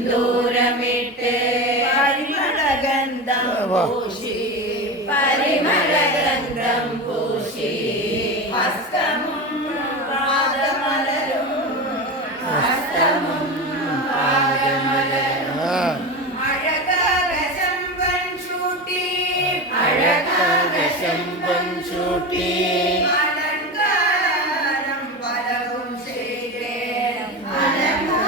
സിന്ദൂരമിട്ട് പരിമളഗന്ധം പൂശി പരിമളഗന്ധം പൂശി ഹസ്തമും പാദമലരും ഹസ്തമും പാദമലരും അഴകാക ശമ്പൻ ചൂട്ടി അഴകാക ശമ്പൻ ചൂട്ടി അലങ്കാരം പലവും ചെയ്തേ അലങ്കാരം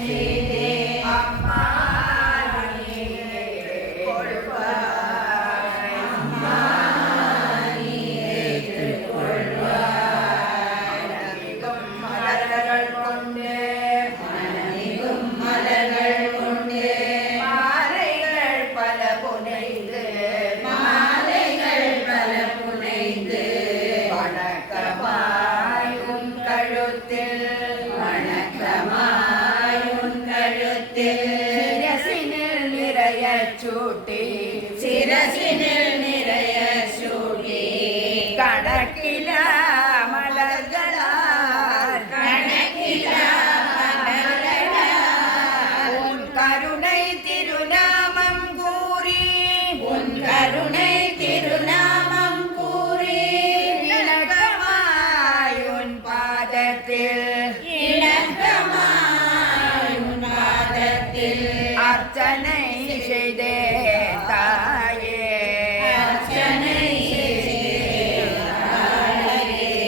ചെയ്തേ അമ്മാനിയെ കൊള്ളുവാൻ അമ്മാനിയെ കൊള്ളുവാൻ അനേകം മലകൾ കൊണ്ട് അനേകം മലകൾ കൊണ്ട് മാലകൾ പല പുനൈത് മാലകൾ പല പുനൈത് വണക്കമായും കഴുത്തിൽ വണക്കമായും കഴുത്തിൽ ശിരസിനിൽ നിറയ ചൂട്ടി ശിരസിനിൽ നിറയ ചൂട്ടി കണക്കില മലകളാൽ കണക്കില மலர்களால் உன் கருணை திருநாமம் கூறி உன் கருணை திருநாமம் கூறி விளக்கமாய் உன் பாதத்தில்